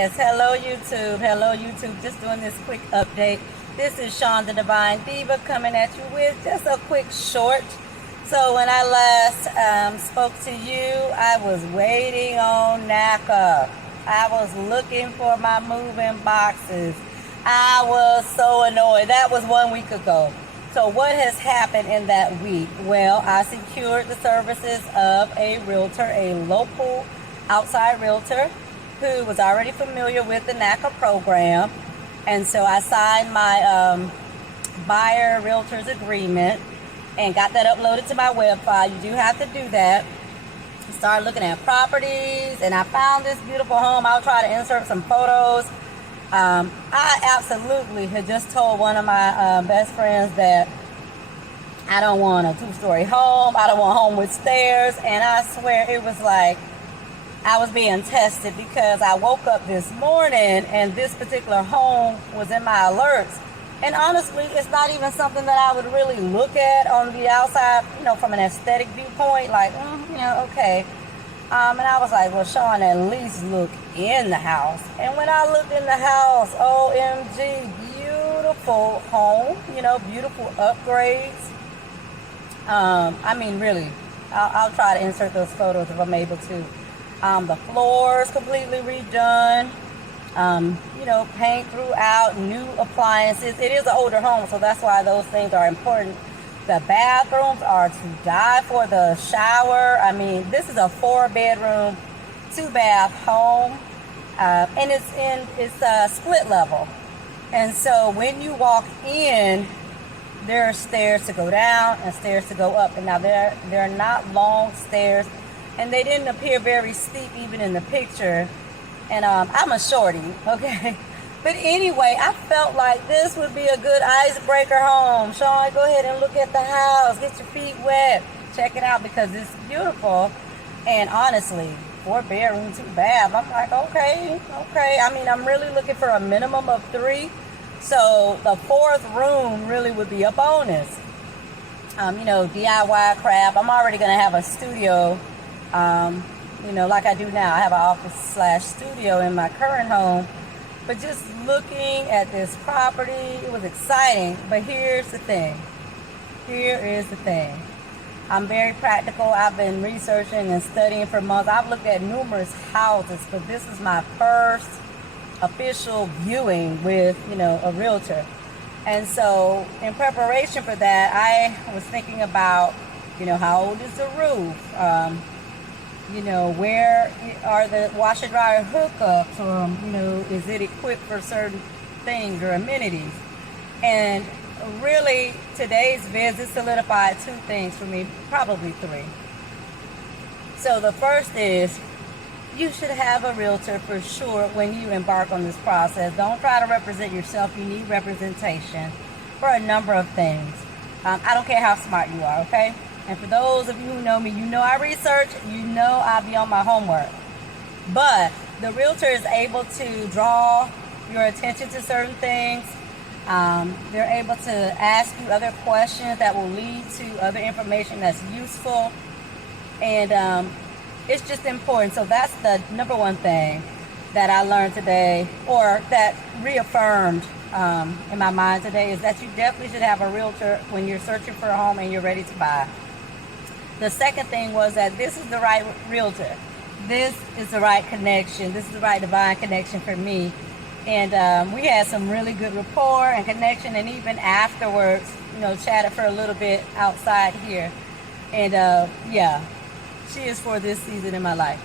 Yes, hello YouTube. Hello YouTube. Just doing this quick update. This is Shon the Divine Diva coming at you with just a quick short. So when I last spoke to you, I was waiting on NACA. I was looking for my moving boxes. I was so annoyed. That was 1 week ago. So what has happened in that week? Well, I secured the services of a realtor, a local outside realtor who was already familiar with the NACA program. And so I signed my buyer realtor's agreement and got that uploaded to my web file. You do have to do that. Started looking at properties and I found this beautiful home. I'll try to insert some photos. I absolutely had just told one of my best friends that I don't want a two-story home. I don't want a home with stairs. And I swear it was like I was being tested because I woke up this morning and this particular home was in my alerts. And honestly, it's not even something that I would really look at on the outside, you know, from an aesthetic viewpoint, like, okay. And I was like, well, Shon, at least look in the house. And when I looked in the house, OMG, beautiful home, you know, beautiful upgrades. I mean, really, I'll try to insert those photos if I'm able to. The floors completely redone. You know, paint throughout, new appliances. It is an older home, so that's why those things are important. The bathrooms are to die for. The shower. I mean, this is a 4-bedroom, 2-bath home, and it's a split level. And so when you walk in, there are stairs to go down and stairs to go up. And now they're not long stairs, and they didn't appear very steep even in the picture. And I'm a shorty, okay? But anyway, I felt like this would be a good icebreaker home. Shon, go ahead and look at the house. Get your feet wet. Check it out because it's beautiful. And honestly, 4-bedroom, 2-bath. I'm like, okay. I mean, I'm really looking for a minimum of 3. So the 4th room really would be a bonus. You know, DIY craft. I'm already going to have a studio, you know, like I do now. I have an office/studio in my current home. But just looking at this property, it was exciting. But here's the thing. I'm very practical. I've been researching and studying for months. I've looked at numerous houses, but this is my first official viewing with, you know, a realtor. And so in preparation for that, I was thinking about, you know, how old is the roof? You know, where are the washer dryer hookups, or, you know, is it equipped for certain things or amenities? And really, today's visit solidified 2 things for me, probably 3. So the first is, you should have a realtor for sure when you embark on this process. Don't try to represent yourself. You need representation for a number of things. I don't care how smart you are, okay? And for those of you who know me, you know I research, you know I be on my homework. But the realtor is able to draw your attention to certain things. They're able to ask you other questions that will lead to other information that's useful. And it's just important. So that's the number one thing that I learned today, or that reaffirmed in my mind today, is that you definitely should have a realtor when you're searching for a home and you're ready to buy. The second thing was that this is the right realtor. This is the right connection. This is the right divine connection for me. And we had some really good rapport and connection, and even afterwards, you know, chatted for a little bit outside here. And yeah, she is for this season in my life.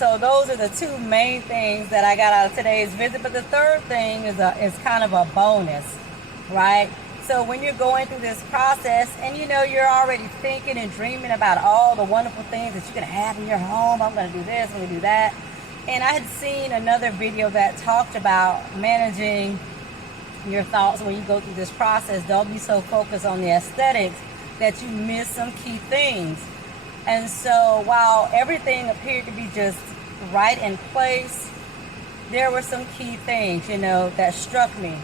So those are the 2 main things that I got out of today's visit. But the third thing is kind of a bonus, right? So when you're going through this process and, you know, you're already thinking and dreaming about all the wonderful things that you're going to have in your home. I'm going to do this, I'm going to do that. And I had seen another video that talked about managing your thoughts when you go through this process. Don't be so focused on the aesthetics that you miss some key things. And so while everything appeared to be just right in place, there were some key things, you know, that struck me.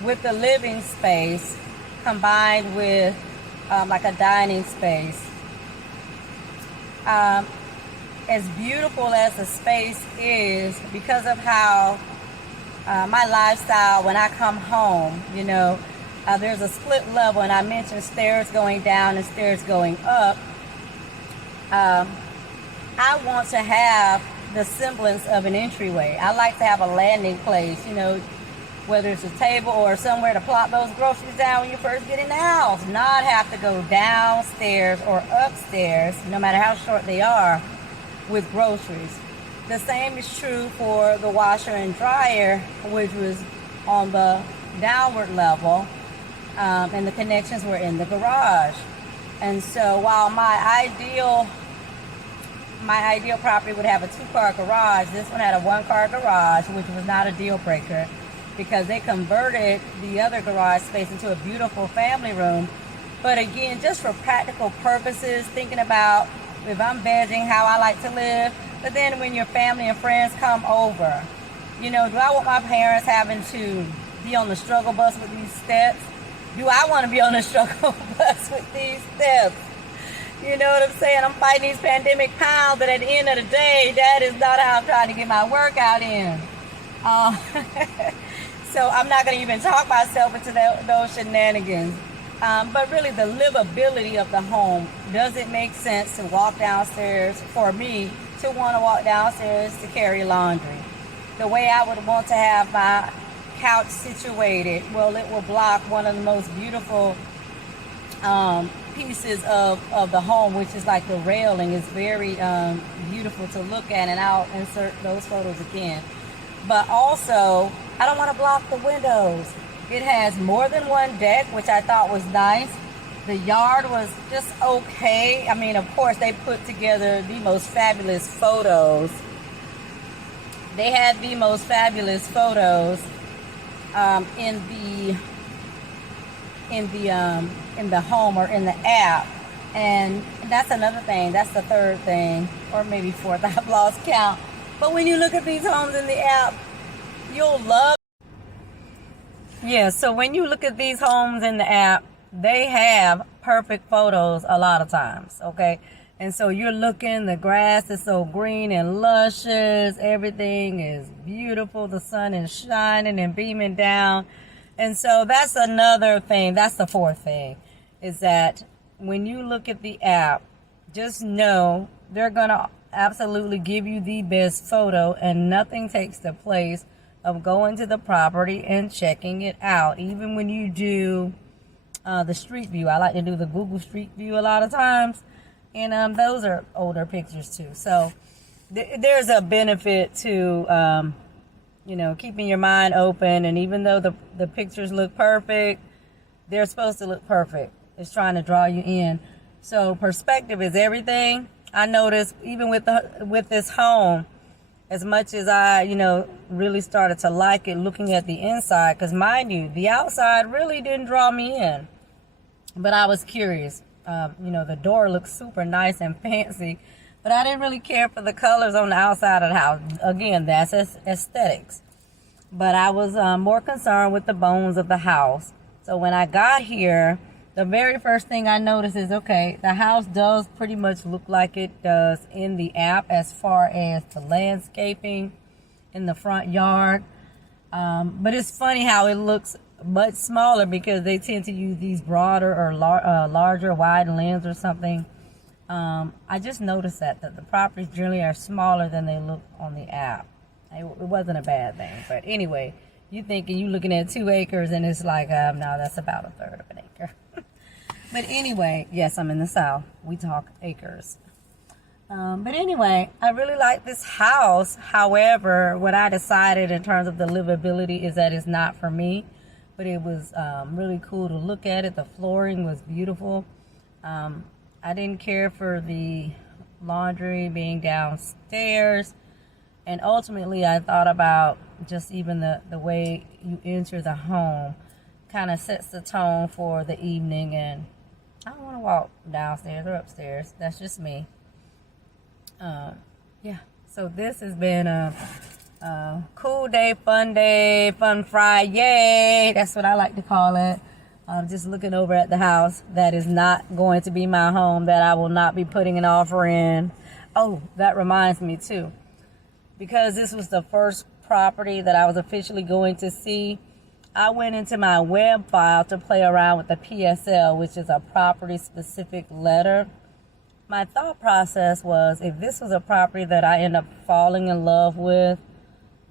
With the living space combined with like a dining space. as beautiful as the space is, because of how my lifestyle, when I come home, there's a split level, and I mentioned stairs going down and stairs going up. I want to have the semblance of an entryway. I like to have a landing place, whether it's a table or somewhere to plop those groceries down when you first get in the house. Not have to go downstairs or upstairs, no matter how short they are, with groceries. The same is true for the washer and dryer, which was on the downward level, and the connections were in the garage. And so while my ideal property would have a 2-car garage, this one had a 1-car garage, which was not a deal breaker, because they converted the other garage space into a beautiful family room. But again, just for practical purposes, thinking about if I'm vegging, how I like to live. But then when your family and friends come over, do I want my parents having to be on the struggle bus with these steps? Do I want to be on the struggle bus with these steps? You know what I'm saying? I'm fighting these pandemic pounds, but at the end of the day, that is not how I'm trying to get my workout in. So I'm not going to even talk myself into those shenanigans. But really, the livability of the home, does it make sense to walk downstairs, for me, to want to walk downstairs to carry laundry? The way I would want to have my couch situated, well, it will block one of the most beautiful pieces of the home, which is like the railing. Is very beautiful to look at, and I'll insert those photos again. But also, I don't want to block the windows. It has more than one deck, which I thought was nice. The yard was just okay. I mean, of course, they put together the most fabulous photos. They had the most fabulous photos in the home, or in the app. And that's another thing. That's the third thing, or maybe fourth. I've lost count. But when you look at these homes in the app, you'll love. Yeah, so when you look at these homes in the app, they have perfect photos a lot of times, okay? And so you're looking, the grass is so green and luscious, everything is beautiful, the sun is shining and beaming down. And so that's another thing, that's the fourth thing, is that when you look at the app, just know they're gonna absolutely give you the best photo, and nothing takes the place of going to the property and checking it out. Even when you do the street view, I like to do the Google Street View a lot of times, and those are older pictures too. So there's a benefit to keeping your mind open. And even though the pictures look perfect, they're supposed to look perfect. It's trying to draw you in. So perspective is everything. I noticed even with this home, as much as I, really started to like it looking at the inside, because mind you, the outside really didn't draw me in, but I was curious. The door looks super nice and fancy, but I didn't really care for the colors on the outside of the house. Again, that's aesthetics. But I was more concerned with the bones of the house. So when I got here, the very first thing I noticed is, okay, the house does pretty much look like it does in the app as far as the landscaping in the front yard. But it's funny how it looks much smaller, because they tend to use these broader or larger wide lens or something. I just noticed that the properties generally are smaller than they look on the app. It wasn't a bad thing. But anyway, you looking at 2 acres, and it's like, no, that's about a third of an acre. But anyway, yes, I'm in the South. We talk acres. But anyway, I really like this house. However, what I decided in terms of the livability is that it's not for me. But it was really cool to look at it. The flooring was beautiful. I didn't care for the laundry being downstairs. And ultimately, I thought about just even the way you enter the home kind of sets the tone for the evening. And I don't want to walk downstairs or upstairs. That's just me. Yeah. So this has been a cool day, fun Friday. That's what I like to call it. Just looking over at the house that is not going to be my home, that I will not be putting an offer in. Oh, that reminds me too. Because this was the first property that I was officially going to see, I went into my web file to play around with the PSL, which is a property specific letter. My thought process was, if this was a property that I end up falling in love with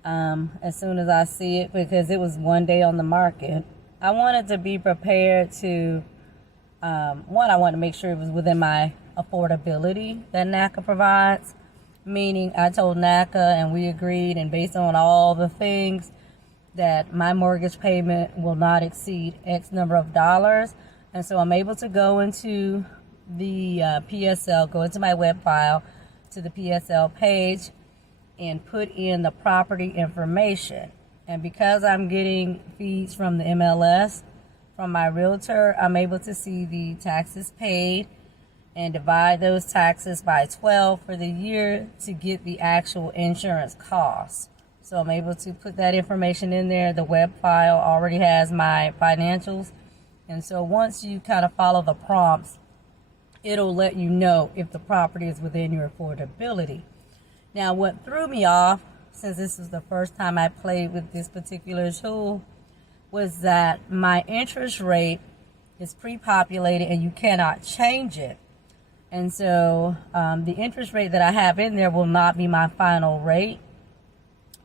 as soon as I see it, because it was one day on the market, I wanted to be prepared to, one, I wanted to make sure it was within my affordability that NACA provides. Meaning I told NACA and we agreed, and based on all the things, that my mortgage payment will not exceed X number of dollars. And so I'm able to go into the PSL, go into my web file to the PSL page and put in the property information. And because I'm getting feeds from the MLS, from my realtor, I'm able to see the taxes paid and divide those taxes by 12 for the year to get the actual insurance costs. So I'm able to put that information in there. The web file already has my financials. And so once you kind of follow the prompts, it'll let you know if the property is within your affordability. Now, what threw me off, since this was the first time I played with this particular tool, was that my interest rate is pre-populated and you cannot change it. And so the interest rate that I have in there will not be my final rate,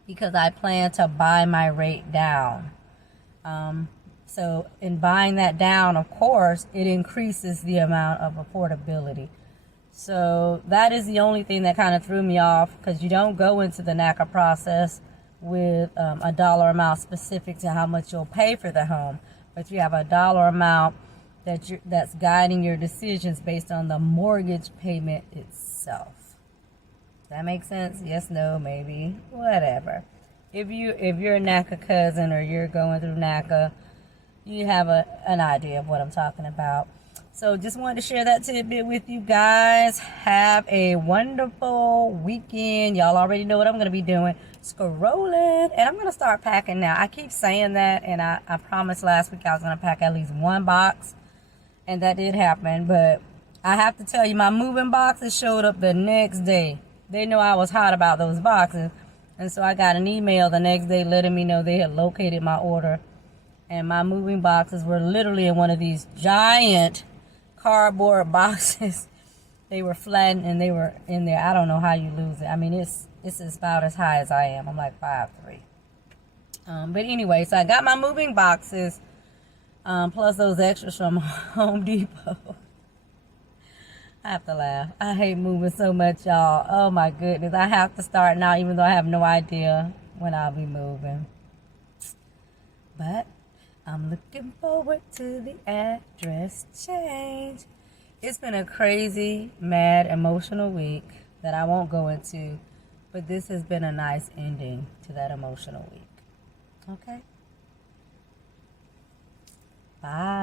because I plan to buy my rate down. So in buying that down, of course, it increases the amount of affordability. So that is the only thing that kind of threw me off, because you don't go into the NACA process with a dollar amount specific to how much you'll pay for the home, but you have a dollar amount that's guiding your decisions based on the mortgage payment itself. Does that make sense? Yes, no, maybe, whatever. If you're a NACA cousin or you're going through NACA, you have an idea of what I'm talking about. So just wanted to share that tidbit with you guys. Have a wonderful weekend. Y'all already know what I'm going to be doing. Scrolling. And I'm going to start packing now. I keep saying that, and I promised last week I was going to pack at least one box. And that did happen, but I have to tell you, my moving boxes showed up the next day. They know I was hot about those boxes. And so I got an email the next day letting me know they had located my order. And my moving boxes were literally in one of these giant cardboard boxes. They were flattened and they were in there. I don't know how you lose it. I mean, it's about as high as I am. I'm like 5'3". But anyway, so I got my moving boxes. Plus those extras from Home Depot. I have to laugh. I hate moving so much, y'all. Oh my goodness. I have to start now, even though I have no idea when I'll be moving. But I'm looking forward to the address change. It's been a crazy, mad, emotional week that I won't go into, but this has been a nice ending to that emotional week. Okay? Bye.